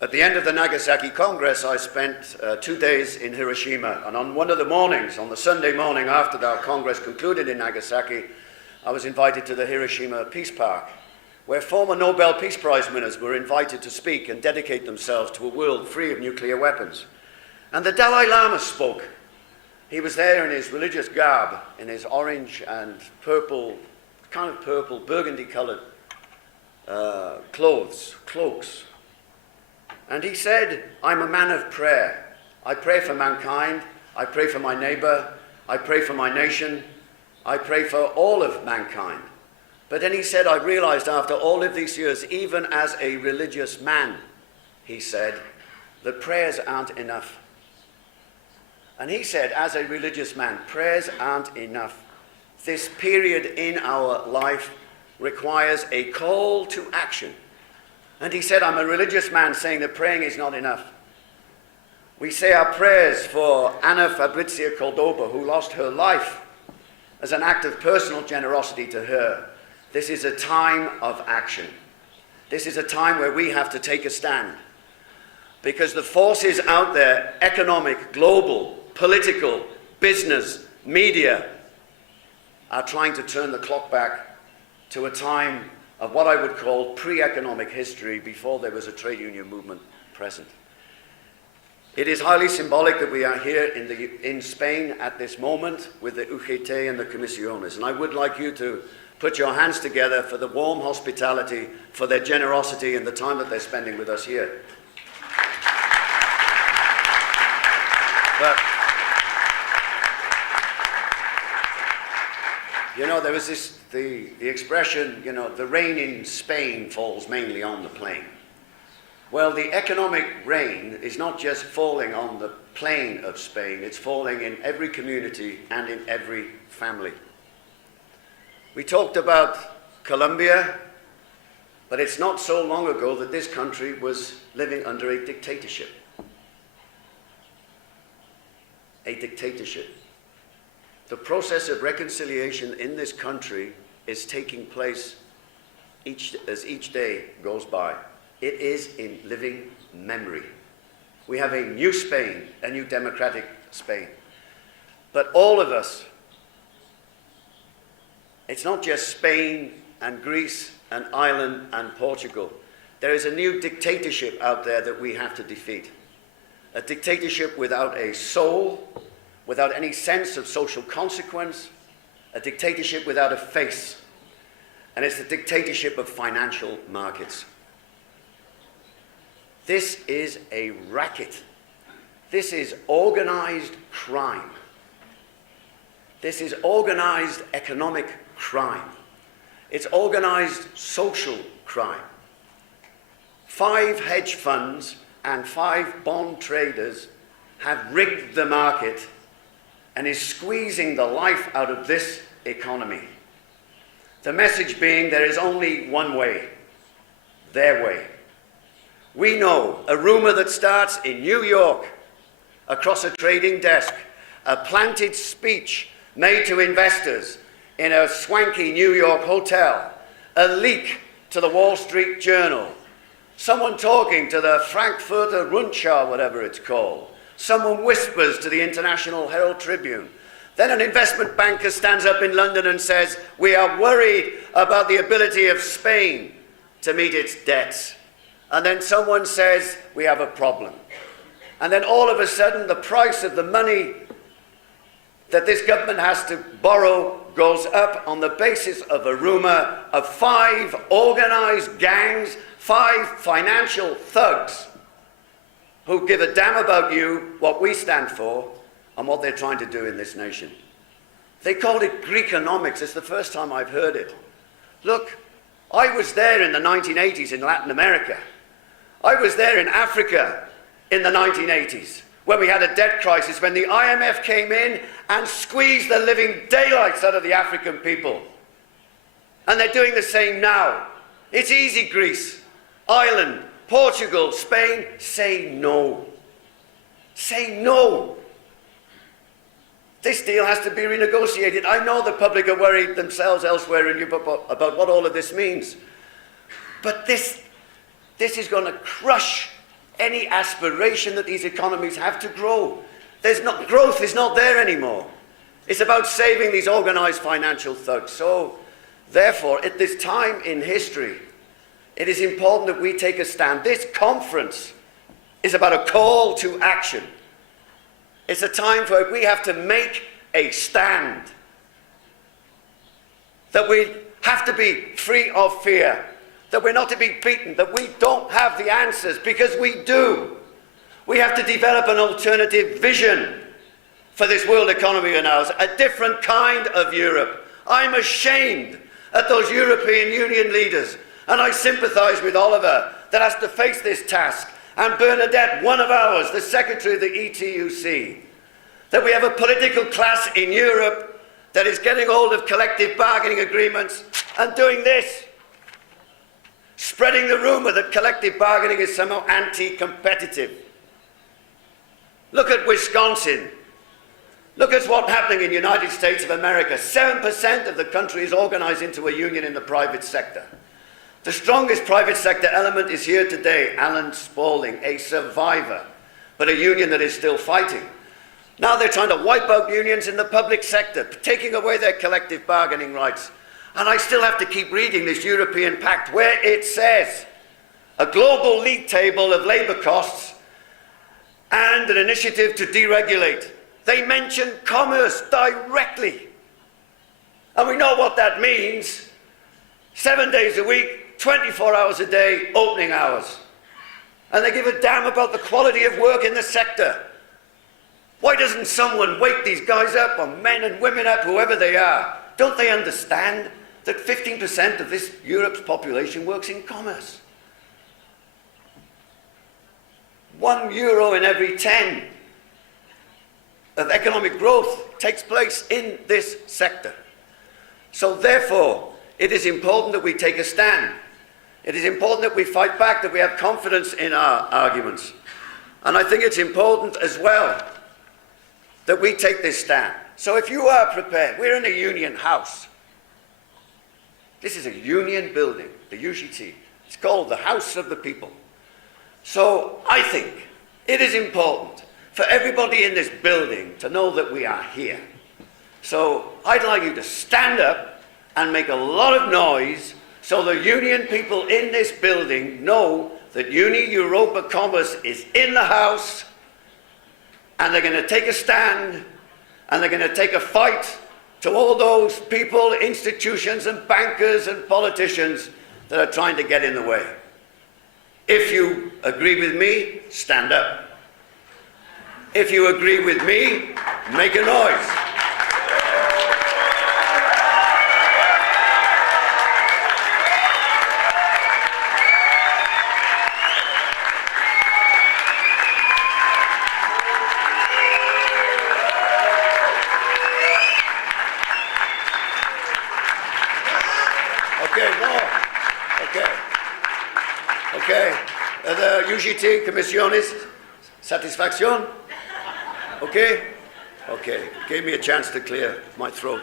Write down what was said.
At the end of the Nagasaki Congress, I spent 2 days in Hiroshima, and on one of the mornings, on the Sunday morning after our Congress concluded in Nagasaki, I was invited to the Hiroshima Peace Park, where former Nobel Peace Prize winners were invited to speak and dedicate themselves to a world free of nuclear weapons. And the Dalai Lama spoke. He was there in his religious garb, in his orange and purple, kind of purple, burgundy-colored cloaks. And he said, "I'm a man of prayer. I pray for mankind. I pray for my neighbor. I pray for my nation. I pray for all of mankind." But then he said, "I realized after all of these years, even as a religious man," he said, "that prayers aren't enough." And he said, as a religious man, prayers aren't enough. This period in our life requires a call to action. And he said, "I'm a religious man saying that praying is not enough." We say our prayers for Ana Fabrizia Cordoba, who lost her life as an act of personal generosity to her. This is a time of action. This is a time where we have to take a stand. Because the forces out there, economic, global, political, business, media, are trying to turn the clock back to a time of what I would call pre-economic history, before there was a trade union movement present. It is highly symbolic that we are here in Spain at this moment with the UGT and the Comercio, and I would like you to put your hands together for the warm hospitality, for their generosity and the time that they're spending with us here. But, you know, there was the expression, you know, the rain in Spain falls mainly on the plain. Well, the economic rain is not just falling on the plain of Spain, it's falling in every community and in every family. We talked about Colombia, but it's not so long ago that this country was living under a dictatorship. A dictatorship. The process of reconciliation in this country is taking place as each day goes by. It is in living memory. We have a new Spain, a new democratic Spain. But all of us, it's not just Spain and Greece and Ireland and Portugal. There is a new dictatorship out there that we have to defeat. A dictatorship without a soul, without any sense of social consequence, a dictatorship without a face. And it's the dictatorship of financial markets. This is a racket. This is organized crime. This is organized economic crime. It's organized social crime. 5 hedge funds and 5 bond traders have rigged the market and is squeezing the life out of this economy. The message being there is only one way, their way. We know a rumor that starts in New York, across a trading desk, a planted speech made to investors in a swanky New York hotel, a leak to the Wall Street Journal, someone talking to the Frankfurter Rundschau, whatever it's called, someone whispers to the International Herald Tribune. Then an investment banker stands up in London and says, "We are worried about the ability of Spain to meet its debts." And then someone says, "We have a problem." And then all of a sudden, the price of the money that this government has to borrow goes up on the basis of a rumor of 5 organized gangs, 5 financial thugs who give a damn about you, what we stand for, and what they're trying to do in this nation. They called it Greekonomics. It's the first time I've heard it. Look, I was there in the 1980s in Latin America. I was there in Africa in the 1980s when we had a debt crisis, when the IMF came in and squeezed the living daylights out of the African people. And they're doing the same now. It's easy, Greece, Ireland, Portugal, Spain, say no. Say no. This deal has to be renegotiated. I know the public are worried themselves elsewhere in Europe about what all of this means. But this is going to crush any aspiration that these economies have to grow. Growth is not there anymore. It's about saving these organized financial thugs. So, therefore, at this time in history, it is important that we take a stand. This conference is about a call to action. It's a time where we have to make a stand. That we have to be free of fear. That we're not to be beaten. That we don't have the answers, because we do. We have to develop an alternative vision for this world economy of ours, a different kind of Europe. I'm ashamed at those European Union leaders, and I sympathize with Oliver that has to face this task, and Bernadette, one of ours, the Secretary of the ETUC, that we have a political class in Europe that is getting hold of collective bargaining agreements and doing this, spreading the rumor that collective bargaining is somehow anti-competitive. Look at Wisconsin. Look at what's happening in the United States of America. 7% of the country is organized into a union in the private sector. The strongest private sector element is here today, Alan Spaulding, a survivor, but a union that is still fighting. Now they're trying to wipe out unions in the public sector, taking away their collective bargaining rights. And I still have to keep reading this European Pact where it says a global league table of labour costs and an initiative to deregulate. They mention commerce directly. And we know what that means. 7 days a week, 24 hours a day, opening hours. And they give a damn about the quality of work in the sector. Why doesn't someone wake these guys up, or men and women up, whoever they are? Don't they understand that 15% of this Europe's population works in commerce? €1 in every 10 of economic growth takes place in this sector. So therefore, it is important that we take a stand. It is important that we fight back, that we have confidence in our arguments. And I think it's important as well that we take this stand. So if you are prepared, we're in a union house. This is a union building, the UGT. It's called the House of the People. So I think it is important for everybody in this building to know that we are here. So I'd like you to stand up and make a lot of noise so the union people in this building know that Uni Europa Commerce is in the house, and they're going to take a stand, and they're going to take a fight to all those people, institutions and bankers and politicians that are trying to get in the way. If you agree with me, stand up. If you agree with me, make a noise. Okay, more. Okay. The UGT, comisiones, satisfaction? Okay? Okay. Gave me a chance to clear my throat.